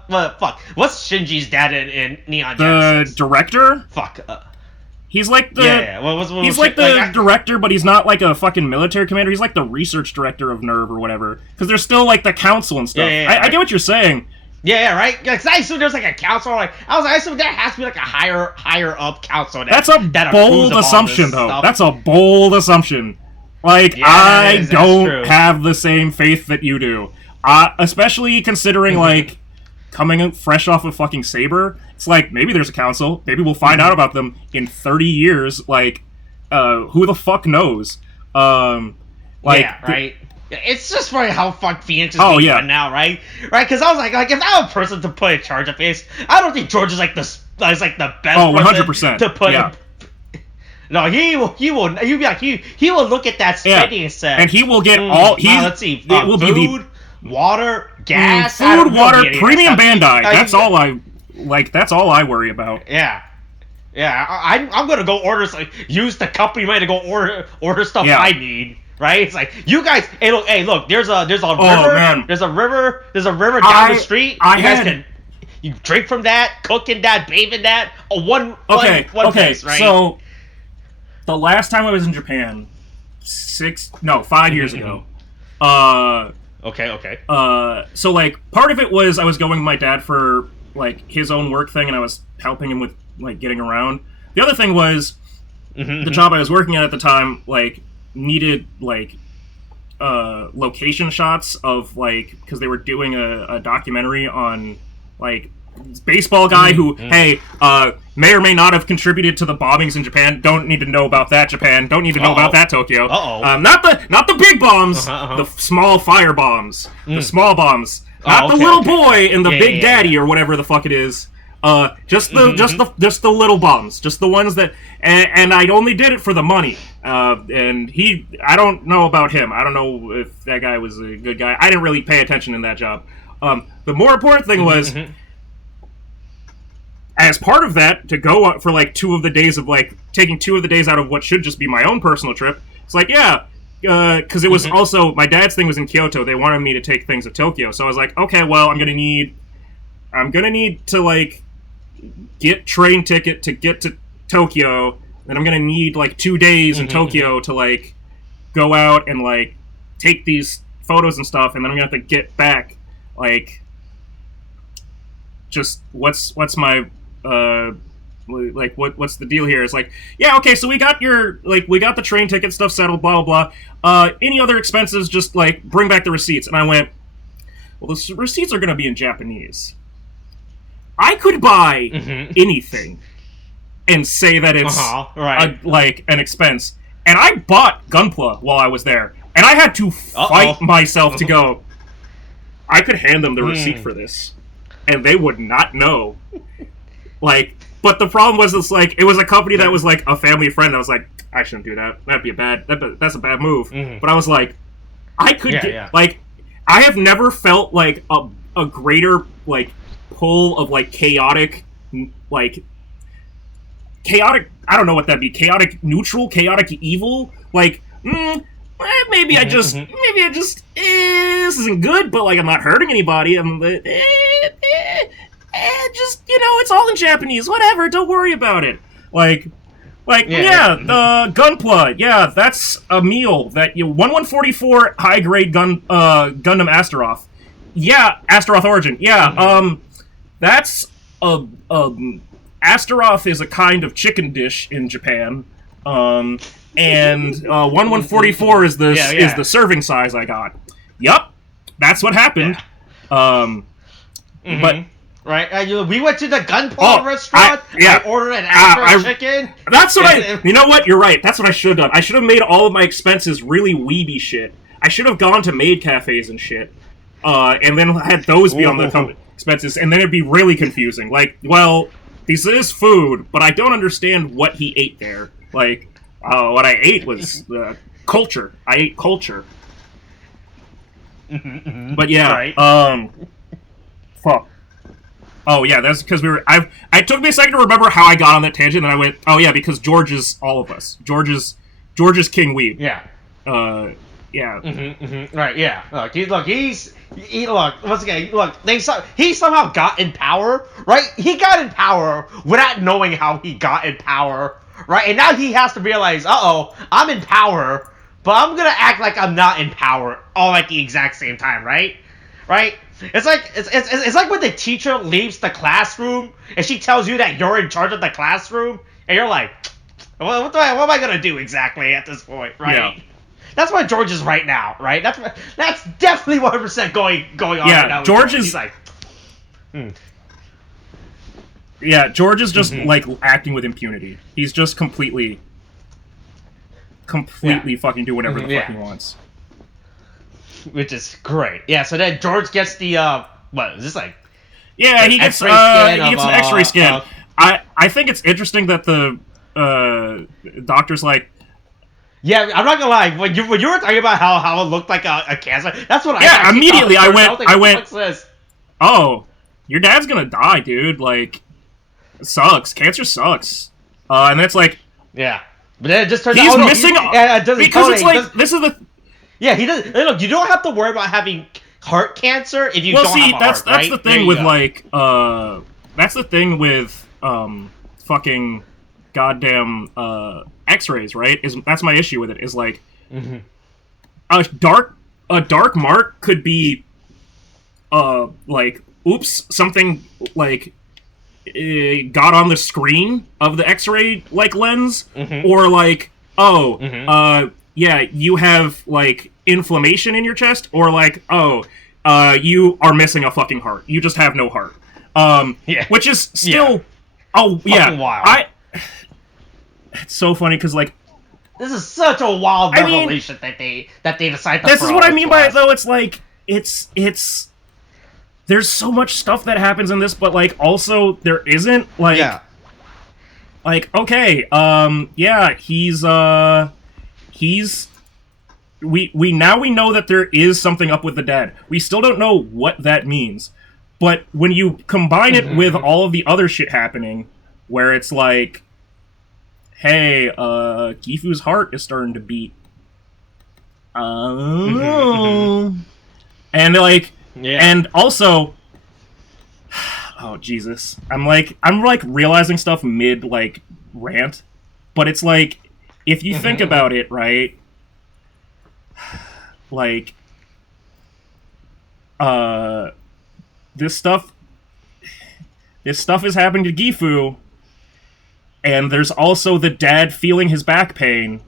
what's Shinji's dad in Neon Genesis? The director? Fuck. He's like the he's like the director, but he's not like a fucking military commander. He's like the research director of NERV or whatever. Because there's still like the council and stuff. I get what you're saying. Yeah, right. Because I assume there's like a council. I assume there has to be like a higher up council. That's a bold assumption, though. That's a bold assumption. Like, I don't have the same faith that you do. Especially considering like coming fresh off of fucking Saber. It's like, maybe there's a council. Maybe we'll find out about them in 30 years. Like, who the fuck knows? Right. It's just funny how fuck Phoenix is being run now, right? Right? Because I was like if I have a person to put in charge of Phoenix, I don't think George is like the best. Oh, 100% to put. Yeah. No, he will look at that spending and say, and he will get all. Let's see. It will food, water, gas, food, water, premium Bandai. That's all I like. That's all I worry about. Yeah. I'm gonna go use the company money to go order stuff I need. Right? It's like, you guys, hey look, there's a river, man. there's a river down the street. You guys can drink from that, cook in that, bathe in that. One place, right? So the last time I was in Japan, 5 years ago. Okay. So like part of it was I was going with my dad for like his own work thing, and I was helping him with like getting around. The other thing was the job I was working at the time, like, needed like location shots of like, because they were doing a documentary on like baseball guy who may or may not have contributed to the bombings in Japan. Don't need to know about that, Japan. Don't need to know about that, Tokyo. Not the big bombs, the small fire bombs, the small bombs, not the little boy and the big daddy or whatever the fuck it is. Just the little bombs, just the ones that, and I only did it for the money. And I don't know about him. I don't know if that guy was a good guy. I didn't really pay attention in that job. The more important thing was, as part of that, to go up for like 2 of the days of like taking 2 of the days out of what should just be my own personal trip. It's like, because it was also, my dad's thing was in Kyoto. They wanted me to take things to Tokyo, so I was like, okay, well, I'm gonna need to like get train ticket to get to Tokyo, and I'm gonna need like 2 days in Tokyo to like go out and like take these photos and stuff, and then I'm gonna have to get back. Like, just what's my like what's the deal here? It's like, yeah, okay, so we got the train ticket stuff settled, blah blah blah. Any other expenses? Just like bring back the receipts. And I went, well, the receipts are gonna be in Japanese. I could buy anything and say that it's like an expense. And I bought Gunpla while I was there. And I had to fight myself to go, I could hand them the receipt for this. And they would not know. Like, but the problem was, it's like, it was a company that was like a family friend. I was like, I shouldn't do that. That'd be that's a bad move. But I was like, I could like, I have never felt like a greater, like, pull of like chaotic, I don't know what that'd be, chaotic neutral, chaotic evil, like maybe I just this isn't good, but like I'm not hurting anybody, just, it's all in Japanese, whatever, don't worry about it. Like, Like, the Gunpla, that's a meal that you 1144 high grade Gundam Astaroth. Yeah, Astaroth Origin. Yeah, that's Astaroth is a kind of chicken dish in Japan. And 1144 is the serving size I got. Yup, that's what happened. But right, we went to the Gunpla restaurant. I ordered an extra chicken. That's what you know what? You're right. That's what I should have done. I should have made all of my expenses really weeby shit. I should have gone to maid cafes and shit. And then had those be on the expenses, and then it'd be really confusing. Like, well, this is food, but I don't understand what he ate there. Like, what I ate was culture. I ate culture. But yeah, fuck. Oh yeah, that's because we were. It took me a second to remember how I got on that tangent, and I went, oh yeah, because George is all of us. George is King Weeb. Yeah. Yeah. Right. Yeah. Look. Once again, look. He somehow got in power. Right. He got in power without knowing how he got in power. Right. And now he has to realize, I'm in power, but I'm gonna act like I'm not in power all at the exact same time. Right. Right. It's like when the teacher leaves the classroom and she tells you that you're in charge of the classroom, and you're like, what am I gonna do exactly at this point, right? Yeah. That's what George is right now, right? That's definitely 100% going on right now. George is. He's like, Yeah, George is just like acting with impunity. He's just completely fucking do whatever the fuck he wants. Which is great. Yeah, so then George gets the what is this like? Yeah, he gets an X-ray scan. I think it's interesting that the doctor's like, yeah, I'm not gonna lie. When you were talking about how it looked like a cancer, that's what I yeah. Immediately, I went. Oh, your dad's gonna die, dude. Like, it sucks. Cancer sucks. And it's like, yeah, but then it just turns he's out missing because it's like this is the. Yeah, he does. Look, you don't have to worry about having heart cancer if you don't have a heart, right? That's the thing with like that's the thing with fucking goddamn X-rays, right? That's my issue with it. Is like a dark mark could be like oops, something like got on the screen of the X-ray like lens, or like yeah, you have like inflammation in your chest, or like you are missing a fucking heart. You just have no heart. Which is still wild. It's so funny because like this is such a wild revelation that they decided to. This is what I mean by it, though. It's like it's there's so much stuff that happens in this, but like also there isn't like okay, we know that there is something up with the dad. We still don't know what that means. But when you combine it with all of the other shit happening, where it's like, hey, Gifu's heart is starting to beat. And like, and also, oh Jesus, I'm realizing stuff mid like rant, but it's like, if you think about it, right, like, this stuff is happening to Gifu, and there's also the dad feeling his back pain,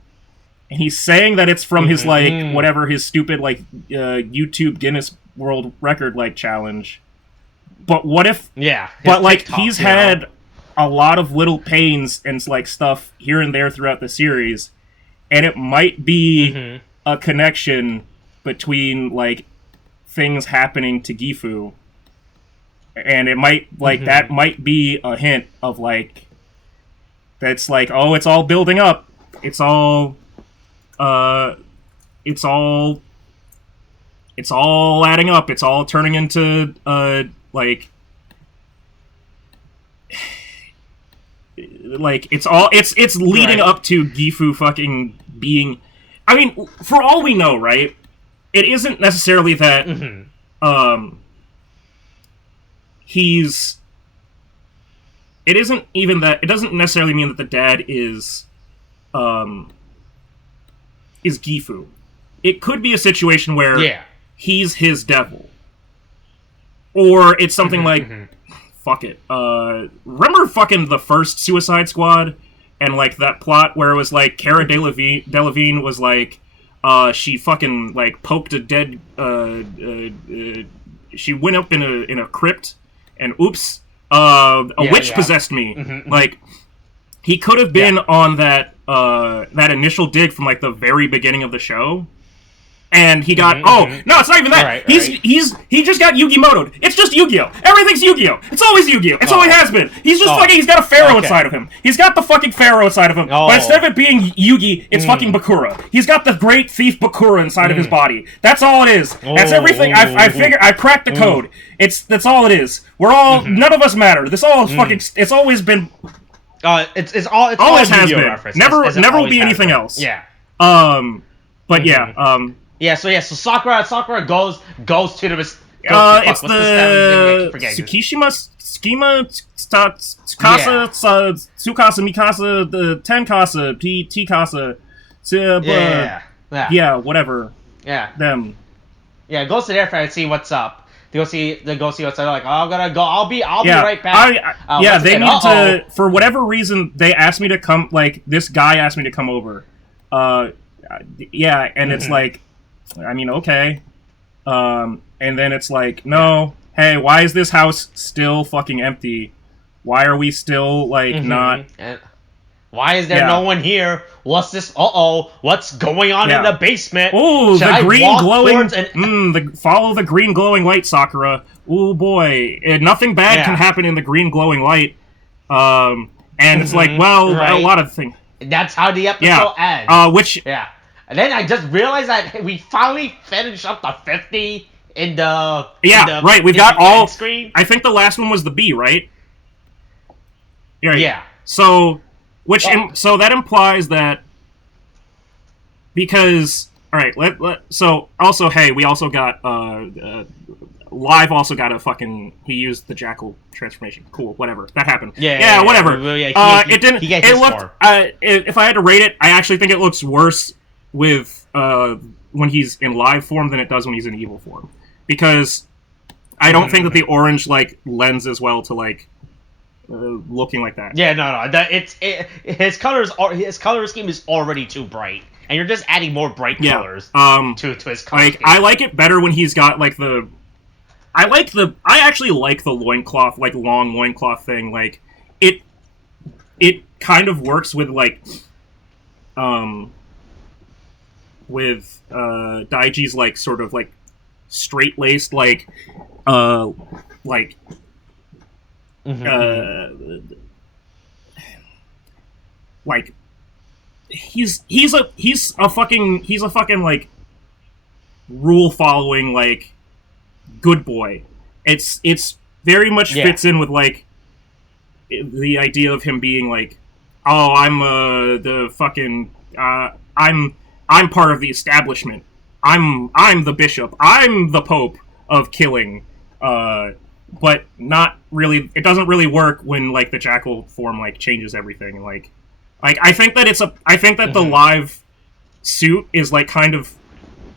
and he's saying that it's from his, like, whatever, his stupid, like, YouTube Guinness World Record, like, challenge. But what if... Yeah. But, like, TikTok, he's had a lot of little pains and, like, stuff here and there throughout the series, and it might be a connection between, like, things happening to Gifu. And it might, like, that might be a hint of, like, that's like, oh, it's all building up. It's all adding up. It's all turning into, like, it's leading up to Gifu fucking being, I mean, for all we know, right, it isn't necessarily that, it isn't even that. It doesn't necessarily mean that the dad is Gifu. It could be a situation where he's his devil, or it's something like, fuck it. Remember fucking the first Suicide Squad, and like that plot where it was like Cara Delevingne was like, she fucking like poked a dead. She went up in a crypt, and oops, a witch possessed me. Like, he could have been on that initial dig from like the very beginning of the show. And he got no, it's not even that. Right, he just got Yu-Gi-Moto'd. It's just Yu-Gi-Oh. Everything's Yu-Gi-Oh. It's always Yu-Gi-Oh. It's always has been. He's just fucking. He's got a pharaoh inside of him. He's got the fucking pharaoh inside of him. But instead of it being Yugi, it's fucking Bakura. He's got the great thief Bakura inside of his body. That's all it is. That's everything. I figured. I cracked the code. That's all it is. We're all. None of us matter. This all is fucking. It's always been. It's always has been. Reference. Never will be anything else. Yeah. But yeah. So Sakura goes to the it's the Tsukishima Schema Tsukasa Tsukasa Mikasa the Tenkasa Tikasa whatever. Yeah. Them. Yeah, goes to their friend and see what's up. They go see what's up. They're like, oh, I'm gonna go. I'll be right back. They need to, for whatever reason, they asked me to come. Like, this guy asked me to come over. And it's like, I mean, okay. And then it's like, no, hey, why is this house still fucking empty? Why are we still, like, not... And why is there no one here? What's this? What's going on in the basement? Ooh, the green glowing... follow the green glowing light, Sakura. Ooh, boy. Nothing bad can happen in the green glowing light. And it's like, well, a lot of things... That's how the episode ends. Yeah. And then I just realized that we finally finished up the 50 in the... We've got all... Screen. I think the last one was the B, right? Yeah. So, so that implies that... Because... Alright, so, also, hey, we also got... Live also got a fucking... He used the Jackal transformation. Cool, whatever. That happened. Yeah, whatever. It didn't... It looked... if I had to rate it, I actually think it looks worse with when he's in live form than it does when he's in evil form, because I don't think that the orange like lends as well to like looking like that. Yeah, no. His color scheme is already too bright, and you're just adding more bright colors to his color scheme. I like it better when he's got like the. I actually like the loincloth, like long loincloth thing. Like it kind of works with like with Daiji's like sort of like straight laced like like he's a fucking like rule following like good boy. It's very much fits in with like the idea of him being like, oh, I'm the fucking I'm part of the establishment. I'm the bishop. I'm the pope of killing. But not really. It doesn't really work when like the Jackal form like changes everything. Like I think that the live suit is like kind of.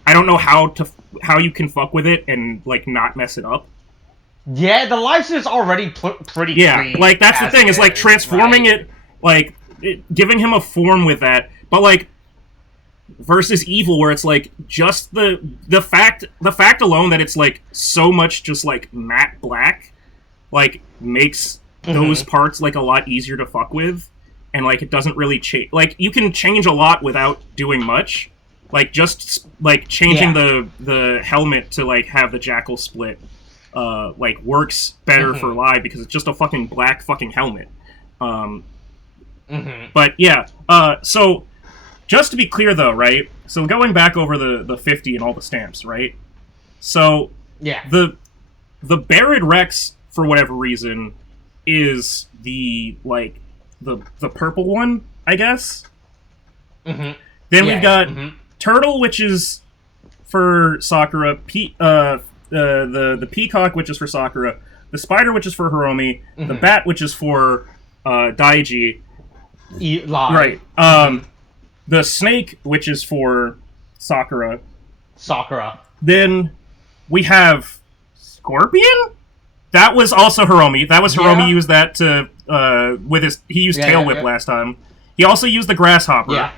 I don't know how you can fuck with it and like not mess it up. Yeah, the live suit is already pretty clean. Like that's the thing is like transforming it, like giving him a form with that, but like. Versus evil, where it's like just the fact alone that it's like so much just like matte black, like makes those parts like a lot easier to fuck with, and like it doesn't really change. Like you can change a lot without doing much, like just like changing the helmet to like have the Jackal split, like works better for live because it's just a fucking black fucking helmet. But yeah, so. Just to be clear, though, right? So going back over the 50 and all the stamps, right? So the Barid Rex, for whatever reason, is the purple one, I guess. Then we've got Turtle, which is for Sakura. The Peacock, which is for Sakura. The Spider, which is for Hiromi. The Bat, which is for Daiji. Live. Right. The snake, which is for Sakura. Then we have Scorpion? That was also Hiromi. Hiromi used that to, with his, he used Tail Whip last time. He also used the Grasshopper. Yeah.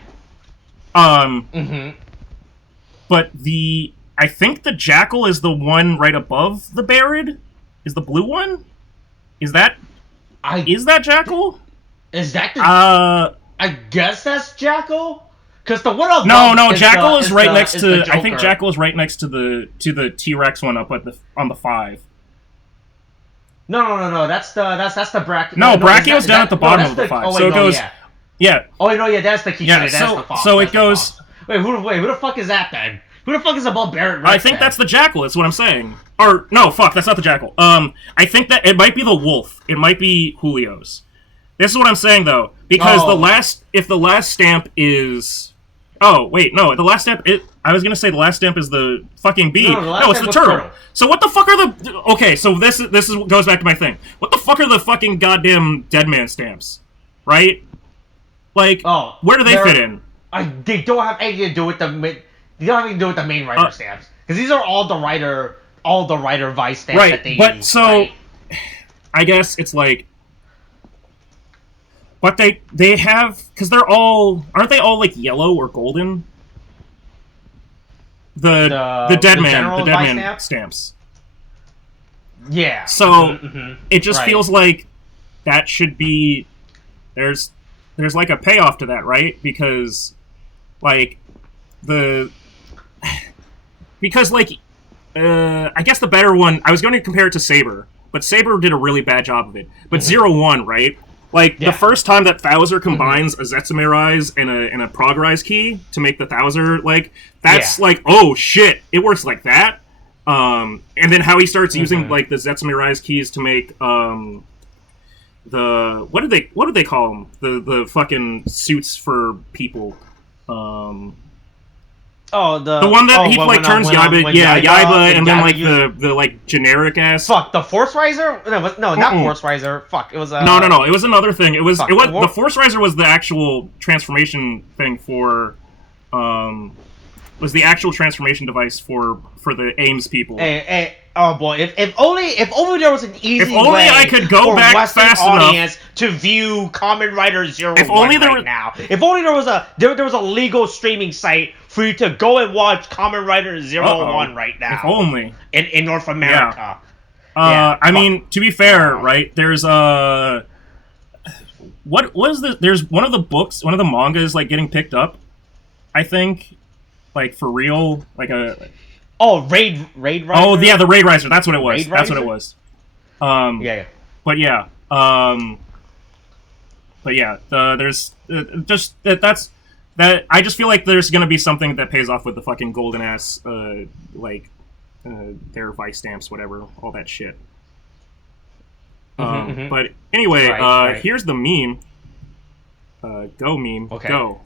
But I think the Jackal is the one right above the Barid? Is the blue one? Is that Jackal? Is that the... I guess that's Jackal? Because the one above... No, Jackal is right next to... I think Jackal is right next to the T-Rex one up on the 5. No. That's the Brachio. No, Brachio's down at the bottom of the 5. So it goes... Yeah. Oh, no, yeah, that's the Kitsune. Yeah, that's the fox. So it goes... Wait, who the fuck is that, then? Who the fuck is above Barrett Rex, I think that's the Jackal, is what I'm saying. Or, no, fuck, that's not the Jackal. I think that it might be the Wolf. It might be Julio's. This is what I'm saying, though. Because if the last stamp is... Oh, wait, no, the last stamp... I was gonna say the last stamp is the fucking bee. No, it's the turtle. So what the fuck are the... Okay, so this goes back to my thing. What the fuck are the fucking goddamn Deadman stamps? Right? Like, where do they fit in? They don't have anything to do with the... They don't have anything to do with the main writer stamps. Because these are all the writer Vice stamps that they use. But so... Right? I guess it's like... But they have... Because they're all... Aren't they all, like, yellow or golden? The Deadman stamps. Yeah. So, it just feels like that should be... There's like, a payoff to that, right? Because, like, Because, like, I guess the better one... I was going to compare it to Saber, but Saber did a really bad job of it. But 0-1, right? Like, the first time that Thouser combines a Zetsume Rise and a Prog Rise key to make the Thouser, like, that's like, oh, shit, it works like that? And then how he starts using, like, the Zetsume Rise keys to make, the... What did they call them? The fucking suits for people. The one that he turns Yaiba, Yaiba, and then like the like generic ass. Fuck, the Force Riser? No, not Force Riser. Fuck, it was No, it was another thing. The Force Riser was the actual transformation thing for, was the actual transformation device for the Ames people. Hey, oh boy! If only there was an easy way I could go back Western fast audience enough to view Kamen Rider 01 if only there right now. If only there was a legal streaming site for you to go and watch Kamen Rider 01 right now. If only in North America. Yeah. I mean, to be fair, right? There's what was the? There's one of the books, one of the mangas, like getting picked up. I think, like for real, like a. Oh, Raid Riser? Oh, yeah, the Raid Riser. That's what it was. That's what it was. Yeah. But yeah. There's just that's that. I just feel like there's gonna be something that pays off with the fucking golden ass, their Vice stamps, whatever, all that shit. But anyway, here's the meme. Go meme. Okay. Go.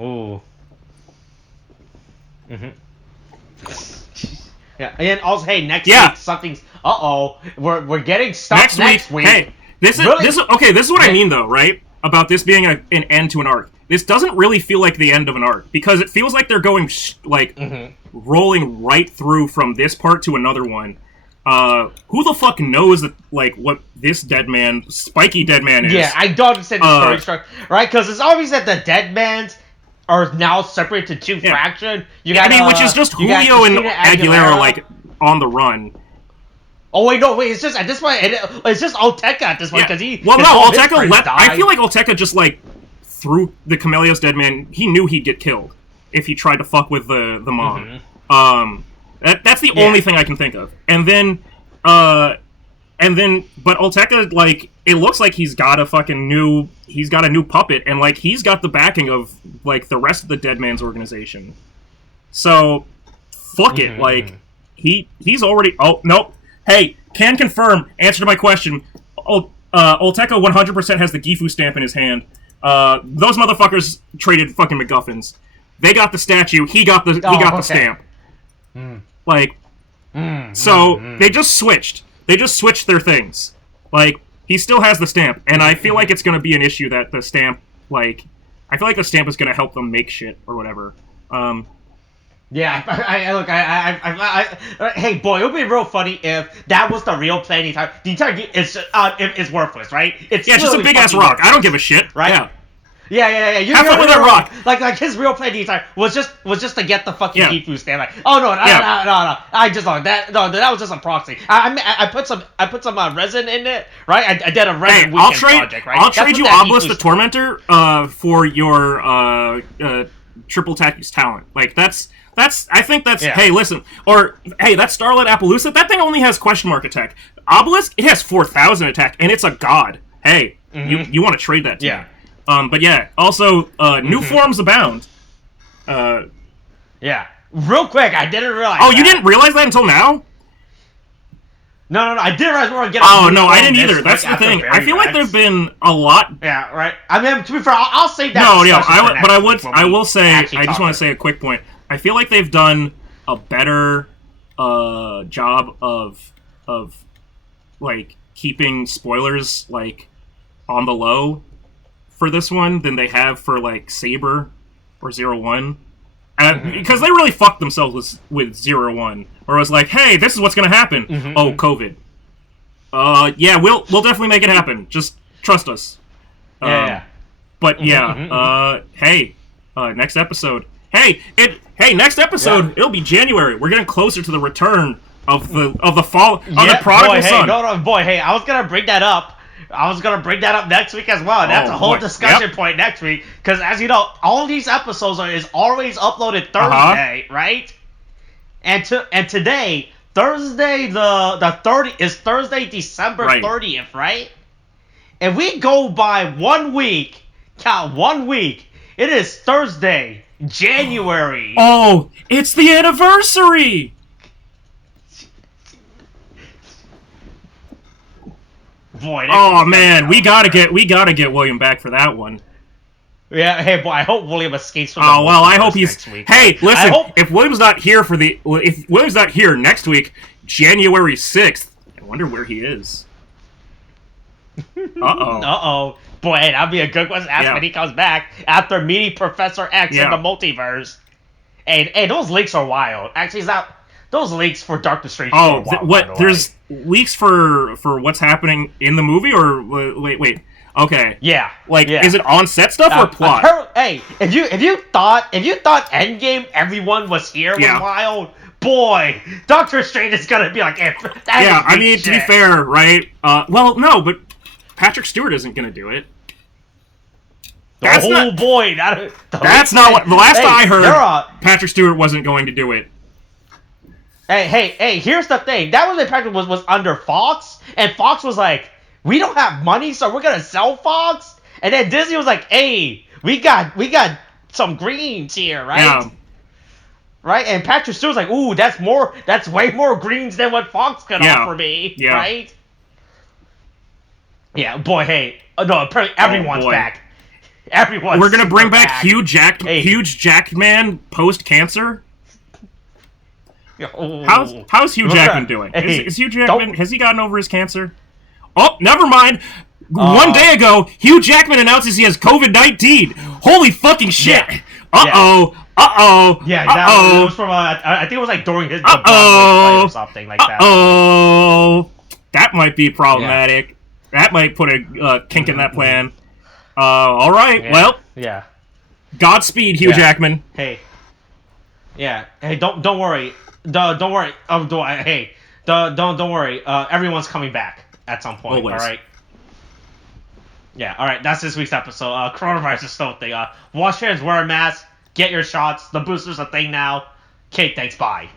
Oh. Yeah, and then also, hey, next week something's. We're getting stuff next week. Hey, this is what I mean though, right? About this being an end to an arc. This doesn't really feel like the end of an arc because it feels like they're going rolling right through from this part to another one. Who the fuck knows what this spiky Deadman is? Yeah, I don't understand the story structure, right? Because it's obvious that the Deadmans are now separated to two fractions. Which is just Julio and Aguilera, like, on the run. Oh, wait, it's just, at this point, it's just Olteka at this point, because he... Well, no, Olteka I feel like Olteka just, like, threw the Camellios Deadman. He knew he'd get killed if he tried to fuck with the mom. That's the only thing I can think of. And then, but Olteka, like, it looks like he's got a new puppet, and, like, he's got the backing of, like, the rest of the Deadman's organization. So, fuck it, like, he's already, oh, nope, hey, can confirm, answer to my question, Olteka 100% has the Gifu stamp in his hand. Those motherfuckers traded fucking MacGuffins. They got the statue, he got the stamp. Like, so, they just switched. They just switched their things. Like, he still has the stamp, and I feel like it's going to be an issue that the stamp, like, I feel like the stamp is going to help them make shit or whatever. Yeah, hey, boy, it would be real funny if that was the real plan. The entire game is worthless, right? It's just a big ass rock. I don't give a shit, right? Yeah. Have fun with that rock. Like his real plan the entire was just to get the fucking Gifu stand. Like, oh no. I just that was just a proxy. I put some resin in it, right? I did a resin weekend project, right? I'll trade you Obelisk the Tormentor for your triple attack talent. Like I think that's hey, listen, or hey, that Starlight Appaloosa, that thing only has question mark attack. Obelisk, it has 4,000 attack, and it's a god. Hey, you want to trade that to me. But yeah, also, new forms abound. Yeah. Real quick, I didn't realize you didn't realize that until now? No, I didn't realize we were going to get I didn't either. That's the thing. I feel like there've been a lot... Yeah, right. I mean, to be fair, I'll save that I will say, I just want to say a quick point. I feel like they've done a better job of like, keeping spoilers, like, on the low for this one than they have for, like, Saber or 0-1. Because they really fucked themselves with 0-1, where it was like, hey, this is what's going to happen. Oh, COVID. Yeah, we'll definitely make it happen. Just trust us. But yeah, hey, next episode. Hey, next episode, it'll be January. We're getting closer to the return of the fall, of the prodigal son. I was going to bring that up. Next week as well. And that's a whole discussion point next week. Because as you know, all of these episodes is always uploaded Thursday, right? And today, Thursday the 30th is Thursday, December 30th, right? If we go by 1 week, count 1 week, it is Thursday, January. Oh, it's the anniversary! Boy, man, we gotta get William back for that one. Yeah, hey boy, I hope William escapes from I hope he's next week. Hey, listen, if William's not here next week, January 6th, I wonder where he is. Uh-oh. Boy, that'd be a good one to ask when he comes back after meeting Professor X in the multiverse. Hey, those leaks are wild. Actually, those leaks for Doctor Strange are wild. There's leaks for what's happening in the movie, or wait. Okay. Yeah. Is it on set stuff or plot? Hey, if you thought Endgame everyone was here was wild, boy, Doctor Strange is gonna be like, I mean, to be fair, right? No, but Patrick Stewart isn't gonna do it. That's not what the last I heard. Patrick Stewart wasn't going to do it. Hey, here's the thing. That was Patrick was under Fox, and Fox was like, we don't have money, so we're gonna sell Fox. And then Disney was like, hey, we got some greens here, right? Yeah. Right? And Patrick Stewart's like, ooh, that's way more greens than what Fox could offer me, right? Yeah, boy, hey. No, apparently everyone's back. We're gonna bring back Huge Jackman post-cancer. How's Hugh Jackman doing? Is Hugh Jackman, has he gotten over his cancer? Oh, never mind. 1 day ago, Hugh Jackman announces he has COVID-19. Holy fucking shit. Uh-oh. Yeah, that was from, I think it was like during his play or something like that. That might be problematic. That might put a kink in that plan. All right, well. Yeah. Godspeed, Hugh Jackman. Hey. Yeah. Hey, don't worry. Don't worry. Don't worry. Everyone's coming back at some point. Always. All right. Yeah. All right. That's this week's episode. Coronavirus is still a thing. Wash hands, wear a mask, get your shots. The booster's a thing now. Okay. Thanks. Bye.